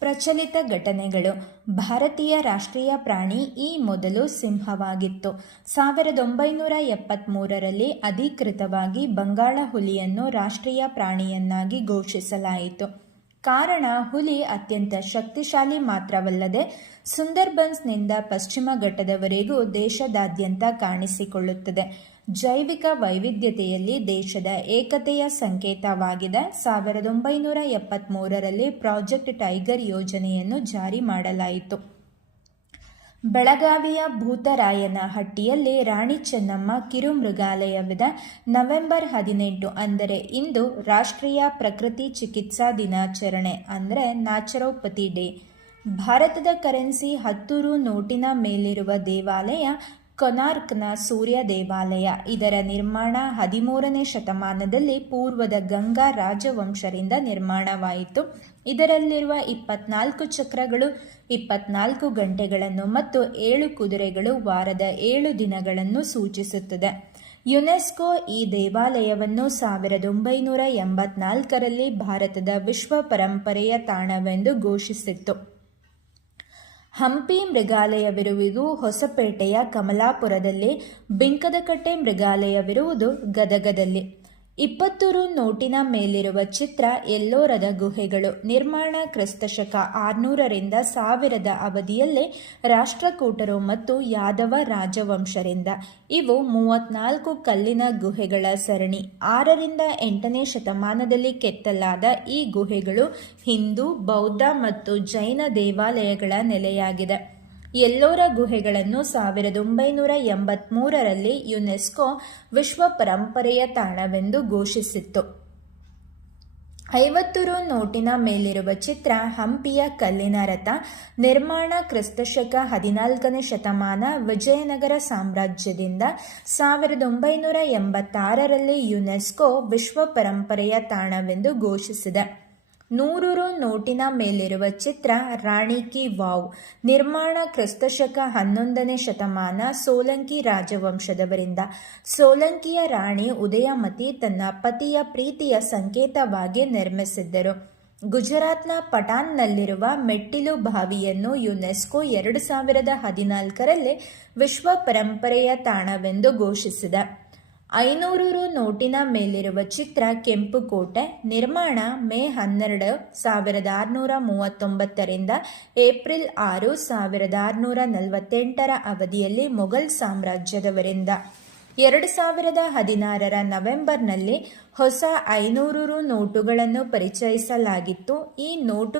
ಪ್ರಚಲಿತ ಘಟನೆಗಳು. ಭಾರತೀಯ ರಾಷ್ಟ್ರೀಯ ಪ್ರಾಣಿ ಈ ಮೊದಲು ಸಿಂಹವಾಗಿತ್ತು. ಸಾವಿರದ ಒಂಬೈನೂರ ಎಪ್ಪತ್ತ್ಮೂರರಲ್ಲಿ ಅಧಿಕೃತವಾಗಿ ಬಂಗಾಳ ಹುಲಿಯನ್ನು ರಾಷ್ಟ್ರೀಯ ಪ್ರಾಣಿಯನ್ನಾಗಿ ಘೋಷಿಸಲಾಯಿತು. ಕಾರಣ ಹುಲಿ ಅತ್ಯಂತ ಶಕ್ತಿಶಾಲಿ ಮಾತ್ರವಲ್ಲದೆ ಸುಂದರ್ಬನ್ಸ್ನಿಂದ ಪಶ್ಚಿಮ ಘಟ್ಟದವರೆಗೂ ದೇಶದಾದ್ಯಂತ ಕಾಣಿಸಿಕೊಳ್ಳುತ್ತದೆ. ಜೈವಿಕ ವೈವಿಧ್ಯತೆಯಲ್ಲಿ ದೇಶದ ಏಕತೆಯ ಸಂಕೇತವಾಗಿದೆ. ಸಾವಿರದ ಒಂಬೈನೂರ ಎಪ್ಪತ್ತ್ಮೂರರಲ್ಲಿ ಪ್ರಾಜೆಕ್ಟ್ ಟೈಗರ್ ಯೋಜನೆಯನ್ನು ಜಾರಿ ಮಾಡಲಾಯಿತು. ಬೆಳಗಾವಿಯ ಭೂತರಾಯನ ಹಟ್ಟಿಯಲ್ಲಿ ರಾಣಿ ಚೆನ್ನಮ್ಮ ಕಿರು ಮೃಗಾಲಯವಿದೆ ನವೆಂಬರ್ ಹದಿನೆಂಟು ಅಂದರೆ ಇಂದು ರಾಷ್ಟ್ರೀಯ ಪ್ರಕೃತಿ ಚಿಕಿತ್ಸಾ ದಿನಾಚರಣೆ ಅಂದರೆ ನ್ಯಾಚುರೋಪತಿ ಡೇ. ಭಾರತದ ಕರೆನ್ಸಿ ಹತ್ತು ರು ನೋಟಿನ ಮೇಲಿರುವ ದೇವಾಲಯ ಕೊನಾರ್ಕ್ನ ಸೂರ್ಯ ದೇವಾಲಯ. ಇದರ ನಿರ್ಮಾಣ ಹದಿಮೂರನೇ ಶತಮಾನದಲ್ಲಿ ಪೂರ್ವದ ಗಂಗಾ ರಾಜವಂಶರಿಂದ ನಿರ್ಮಾಣವಾಯಿತು. ಇದರಲ್ಲಿರುವ ಇಪ್ಪತ್ನಾಲ್ಕು ಚಕ್ರಗಳು, ಇಪ್ಪತ್ನಾಲ್ಕು ಗಂಟೆಗಳನ್ನು ಮತ್ತು ಏಳು ಕುದುರೆಗಳು ವಾರದ ಏಳು ದಿನಗಳನ್ನು ಸೂಚಿಸುತ್ತದೆ. ಯುನೆಸ್ಕೋ ಈ ದೇವಾಲಯವನ್ನು ಸಾವಿರದ ಒಂಬೈನೂರ ಎಂಬತ್ನಾಲ್ಕರಲ್ಲಿ ಭಾರತದ ವಿಶ್ವ ಪರಂಪರೆಯ ತಾಣವೆಂದು ಘೋಷಿಸಿತ್ತು. ಹಂಪಿ ಮೃಗಾಲಯವಿರುವುದು ಹೊಸಪೇಟೆಯ ಕಮಲಾಪುರದಲ್ಲಿ ಬಿಂಕದಕಟ್ಟೆ ಮೃಗಾಲಯವಿರುವುದು ಗದಗದಲ್ಲಿ. ಇಪ್ಪತ್ತು ರು ನೋಟಿನ ಮೇಲಿರುವ ಚಿತ್ರ ಎಲ್ಲೋರದ ಗುಹೆಗಳು. ನಿರ್ಮಾಣ ಕ್ರಿಸ್ತಶಕ ಆರುನೂರರಿಂದ ಸಾವಿರದ ಅವಧಿಯಲ್ಲೇ ರಾಷ್ಟ್ರಕೂಟರು ಮತ್ತು ಯಾದವ ರಾಜವಂಶರಿಂದ. ಇವು ಮೂವತ್ನಾಲ್ಕು ಕಲ್ಲಿನ ಗುಹೆಗಳ ಸರಣಿ. ಆರರಿಂದ ಎಂಟನೇ ಶತಮಾನದಲ್ಲಿ ಕೆತ್ತಲಾದ ಈ ಗುಹೆಗಳು ಹಿಂದೂ, ಬೌದ್ಧ ಮತ್ತು ಜೈನ ದೇವಾಲಯಗಳ ನೆಲೆಯಾಗಿದೆ. ಎಲ್ಲೋರ ಗುಹೆಗಳನ್ನು ಸಾವಿರದ ಒಂಬೈನೂರ ಎಂಬತ್ಮೂರರಲ್ಲಿ ಯುನೆಸ್ಕೋ ವಿಶ್ವ ಪರಂಪರೆಯ ತಾಣವೆಂದು ಘೋಷಿಸಿತ್ತು. ಐವತ್ತು ರು ನೋಟಿನ ಮೇಲಿರುವ ಚಿತ್ರ ಹಂಪಿಯ ಕಲ್ಲಿನ ರಥ, ನಿರ್ಮಾಣ ಕ್ರಿಸ್ತಶಕ ಹದಿನಾಲ್ಕನೇ ಶತಮಾನ ವಿಜಯನಗರ ಸಾಮ್ರಾಜ್ಯದಿಂದ ಸಾವಿರದ ಒಂಬೈನೂರ ಎಂಬತ್ತಾರರಲ್ಲಿ ಯುನೆಸ್ಕೋ ವಿಶ್ವ ಪರಂಪರೆಯ ತಾಣವೆಂದು ಘೋಷಿಸಿದೆ. ನೂರು ರು ನೋಟಿನ ಮೇಲಿರುವ ಚಿತ್ರ ರಾಣಿ ಕಿ ವಾವ್. ನಿರ್ಮಾಣ ಕ್ರಿಸ್ತಶಕ ಹನ್ನೊಂದನೇ ಶತಮಾನ ಸೋಲಂಕಿ ರಾಜವಂಶದವರಿಂದ. ಸೋಲಂಕಿಯ ರಾಣಿ ಉದಯಮತಿ ತನ್ನ ಪತಿಯ ಪ್ರೀತಿಯ ಸಂಕೇತವಾಗಿ ನಿರ್ಮಿಸಿದ್ದರು. ಗುಜರಾತ್ನ ಪಟಾನ್ನಲ್ಲಿರುವ ಮೆಟ್ಟಿಲು ಬಾವಿಯನ್ನು ಯುನೆಸ್ಕೋ ಎರಡು ಸಾವಿರದ ಹದಿನಾಲ್ಕರಲ್ಲಿ ವಿಶ್ವ ಪರಂಪರೆಯ ತಾಣವೆಂದು ಘೋಷಿಸಿದೆ. ಐನೂರು ರು ನೋಟಿನ ಮೇಲಿರುವ ಚಿತ್ರ ಕೆಂಪು ಕೋಟೆ ನಿರ್ಮಾಣ ಮೇ ಹನ್ನೆರಡು, ಸಾವಿರದ ಆರುನೂರ ಮೂವತ್ತೊಂಬತ್ತರಿಂದ ಏಪ್ರಿಲ್ ಆರು, ಸಾವಿರದ ಆರುನೂರ ನಲವತ್ತೆಂಟರ ಅವಧಿಯಲ್ಲಿ ಮೊಘಲ್ ಸಾಮ್ರಾಜ್ಯದವರಿಂದ. ಎರಡು ಸಾವಿರದ ಹದಿನಾರರ ನವೆಂಬರ್ನಲ್ಲಿ ಹೊಸ ಐನೂರು ನೋಟುಗಳನ್ನು ಪರಿಚಯಿಸಲಾಗಿತ್ತು. ಈ ನೋಟು